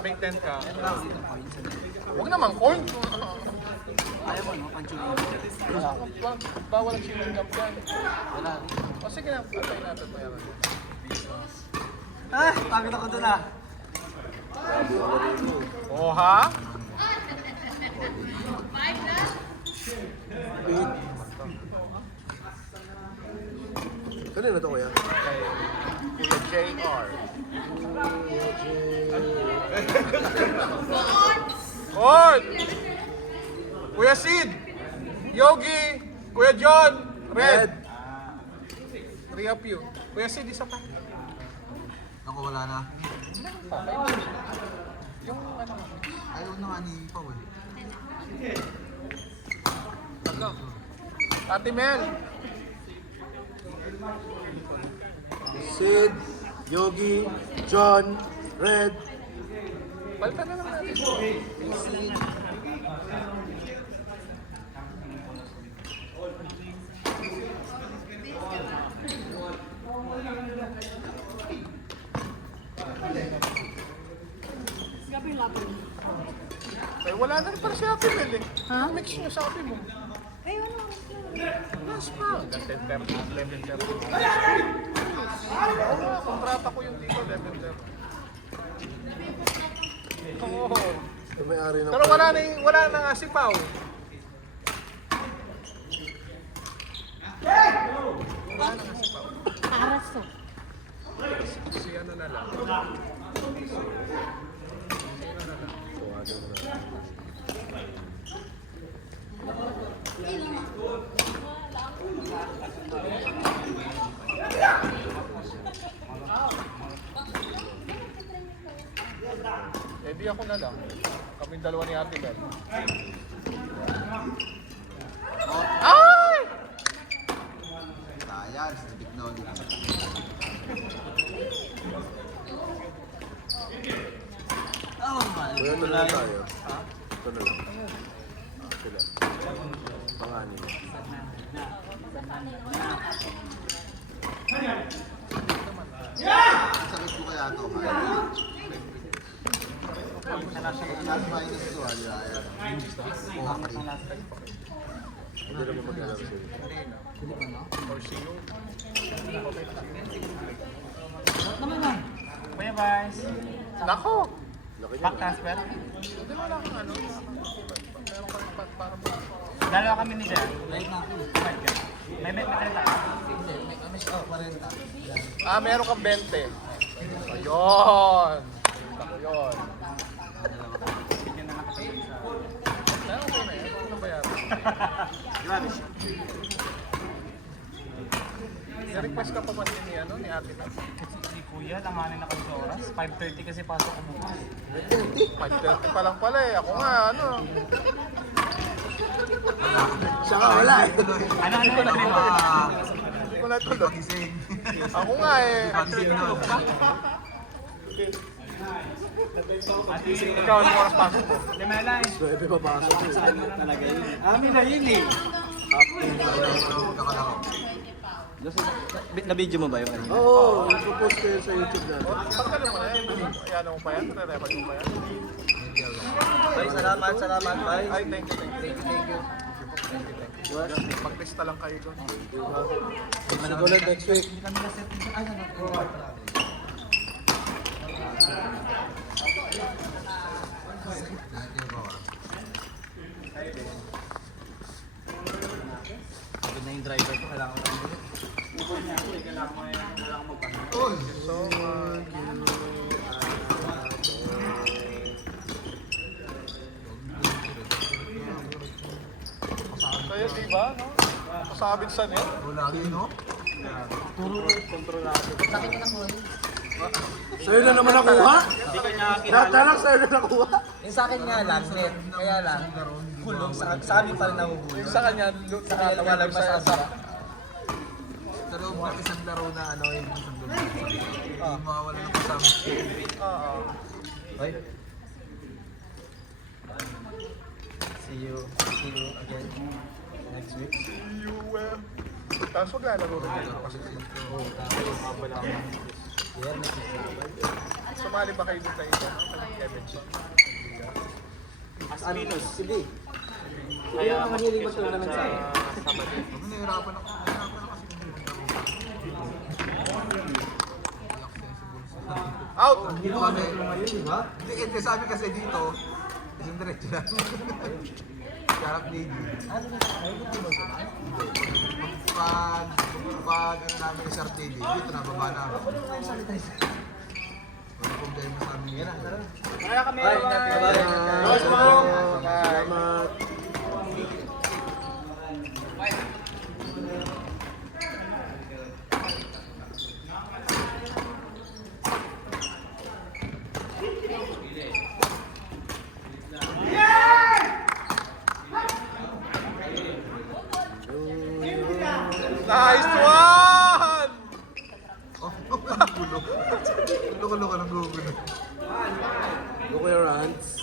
Make 10 ka. Huwag naman, corn. Ayaw mo, no? Panchili. Bawal ang chewing gum dyan. Wala. O sige na, patay natin mayaman. Ah, pagod ako doon ah. Oh ha? Kanina to kuya? Kay Kuya JR. Corn! Kuya Sid! Yogi! Kuya John! Red! Three of you. Kuya Sid, isa pa. Ako wala na. Yung ano? Ayaw na nga ni Pao eh. Tatlo. Ate Mel! Sid, Yogi, John, Red. Palitan na naman natin. Eh, wala na rin para si Ate Mel eh. Ha? Mix nyo sa Ate mo. Ay, ano? Mas pa. 11-11. Oo nga, kontrata ko yung dito, 11-11. Oo. Ito may-ari ng... Pero wala na nga si Pao. Wala na nga si Pao. Paras to. Si ano na lang. Eh di ako na lang. Kaming dalawa ni Ate Mel. Ay! Sayang, sabit na ulit. Oh my Kuya, ito na lang tayo. Ito na lang. Sila. Pangani. Sakit ko kaya ito. Plus minus to, di ba? Hindi naman mag-alam sila. Or sino? Kuya Bars, Nako! Laki niya. back transfer. Hindi mo lang ano. Meron ka rin para Dalawa kami ni Jer. Right na ako. May bet na kalita ka. Hindi, may amis ko, 40. Ah, meron kang 20. Ayun! Ako yun. Bigyan na nakasabay sa... Meron ko na yun. Ano ba yan? Grabe siya. Request ka pa ba ni ano, ni Ate Mel? Kasi si Kuya, langanin na kami sa oras. 5:30 kasi pasok ko bukas. 5:30 pa lang pala eh. Ako nga, ano. Siya ka wala eh. Ano ko na din Hindi ko natulog. Ako nga eh. Ate, Ikaw, anong oras pasok mo? Limela eh. Pwede papasok eh. Talaga yun. Amin na yun eh. Na-video mo ba yung ano? Oo, ipopost ko yun sa YouTube natin. Pagkala mo na eh. Ayan mo pa yan. Re-record mo pa yan. Bye, salamat, bye. Ay, thank you. Mag-lista lang kayo doon. See you ulit next week. Sabi na yung driver ko, kailangan ko lang ulit. So much. Kaya diba, no? Masabit sa net. Lagi, no? Sa'yo na naman nakuha? Tanak sa'yo na nakuha? Yung sa akin nga lang, net. Kaya lang, gulong sa amin pa rin nahuhulog. Yung sa kanya, Sa kanya walang sa masasara. Sa loob ng isang laro na ano, yung isang laro. Hindi mawawala ng kasama. Oo. Bye. See you again next week. You will. Tapos maglalaro rin kayo kasi. Sumali ba kayo dun sa ito? Kevin Shaw? Aspinos. Sige. Kaya Ang mahilig ba tournament sa akin? Sabado. Ako nahihirapan ako. Nahihirapan ako kasi kung Out! dito kasi, hindi, sabi kasi dito, isang diretso lang. Sarap lady. Pag ano namin ni Sir JD, dito na, baba na. Wala problema sa amin yan. Kaya kami. Bye. Rose mo! Salamat. Nice one! Oh, gulo. Luko-luko ng gugulo. Go Kuya Rans.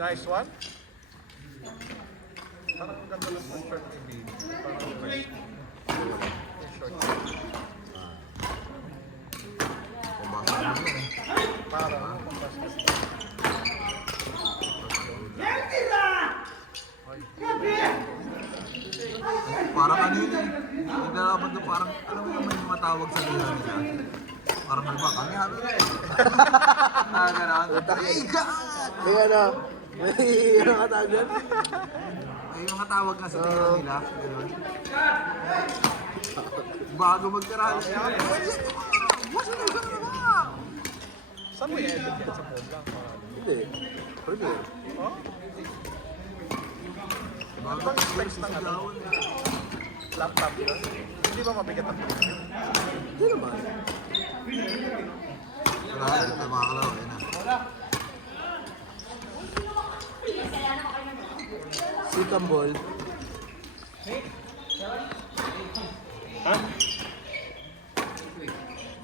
Nice one. Parang ang ganda lang ng short ni Baby. Parang fresh. Yung short. Pabasa mo yan eh. Parang pambaskas. Parang ano yun eh. Yung nalaman doon parang, alam mo yung may mga tawag sa lira nila. Parang halba, kami habi na eh. Gano'n. Ay, God! Kaya na, may ano ka tawag dyan? May mga tawag nga sa lira nila. Gano'n. Bago magtirahan siya. What's it? Saan mo i-edit yan? Sa phone lang? Hindi. Pwede. Oh? Bago Ibang specs ng ano? Laptop yun? Hindi ba mabigat ang phone? Hindi naman. Grabe, ito mga kalaw. Yan na. Sikam ball.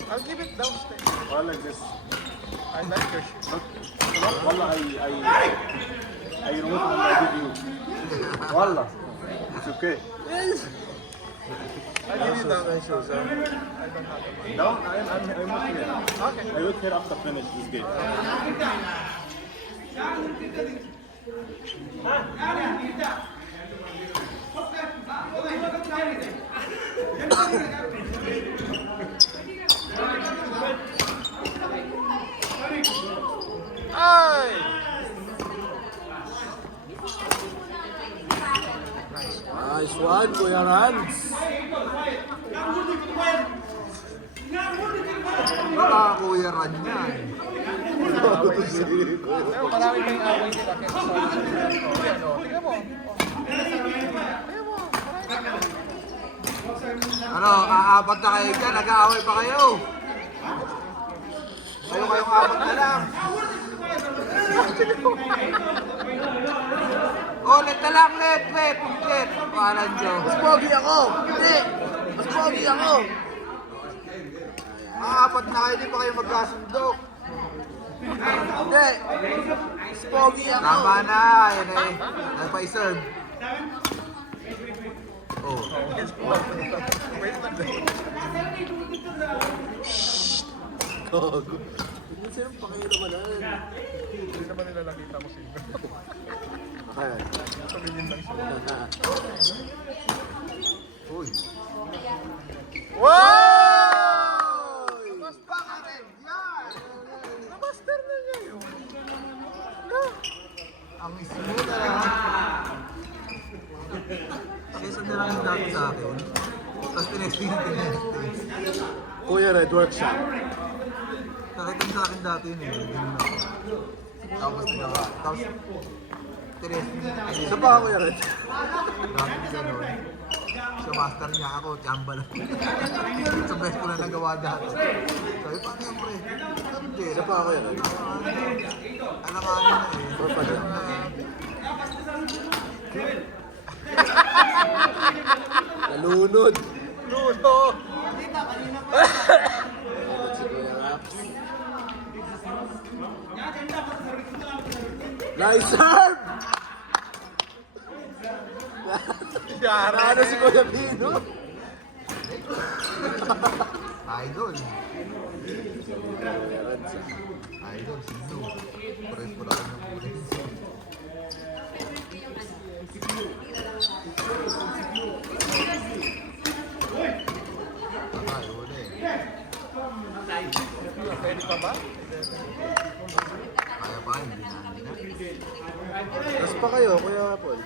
I'll give it downstairs. I like this. I like your shit. Wallah, I remove and I give you. Wallah, it's okay. I'll give you down. Nice shoes, I don't have it. Down, I'm not here. Okay. I will here after finish this game. Ay! Nice one, Kuya Rans. Kuya Ran yan. Pero marami kayong away nila kaysa sa yan o. Tingnan mo. Tingnan mo. Ano, aapat na kayo dyan, nag-aaway pa kayo. Kayong apat na lang. Oh, let na lang, let. Pahalan Diyo. Mas pogi ako. Hindi. Mas pogi ako. Aapat na kayo, di pa kayo magkasundo. Hindi. Mas pogi ako. Tama na, yan eh. Nagpa-serve. Oh. Wait lang. Gago. Hindi sila pakihiraman. Hindi naman nila nakita mo sino. Ayan. Tumingin lang siya. Uy. Wow! Mas baka rin yan. Na-master na niya yun. Ang smooth na lang. Pakisa na lang yung dati sa akin. Tapos tinesting. Kuya Red Workshop. Nakita mo sa akin dati yun eh. Tapos nagawa. Tapos tinesting. Isa pa Kuya Red. Dati gano'n. Sa master niya ako, tsamba lang. Sa best ko na nagawa dati. Sabi, paano yan pre? Hindi. Isa pa Kuya Red. Alam ka na eh. Papadya. Nalunod. Luto! Si Kuya Raps. Nice serve! Ano si Kuya Pino? Idol. Idol, sino? Pares po lang ng pulis. Patay, uli. Pwede pa ba? Kaya pa, hindi na. Tapos pa kayo, Kuya Paul.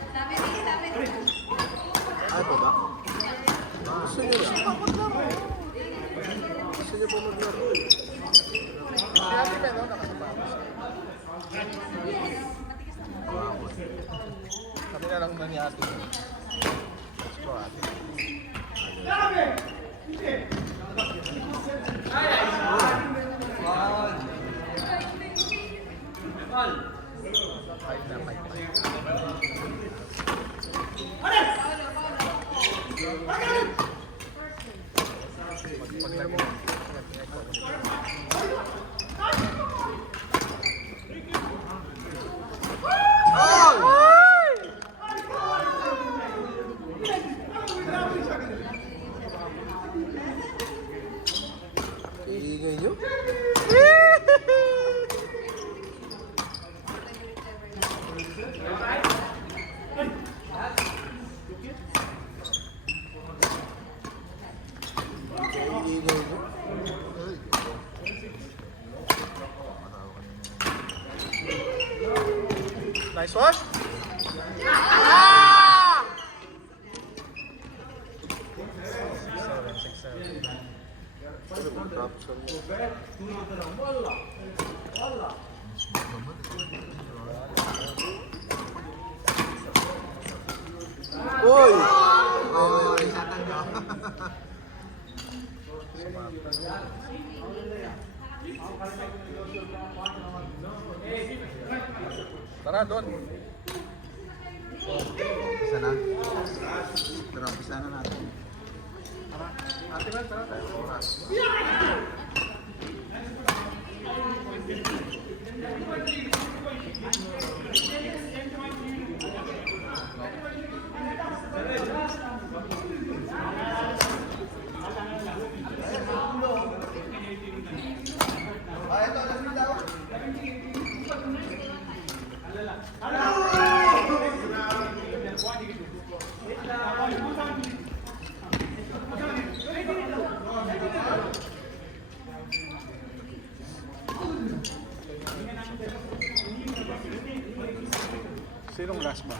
Ay pa ba? Gusto niyo rin? Gusto niyo po maglaro? Si Ate Melo, nakasama. Kami na lang na ni Ate. Let's go, Ate. Five na, five. Iingay niyo? Iingay niyo? Nice one. Ano ba? Tapos ano? Uy! Oh, isatan nyo. Tara, doon. Isa na. Tara, umpisa na natin. Ate Mel, tara. Sinong last ba?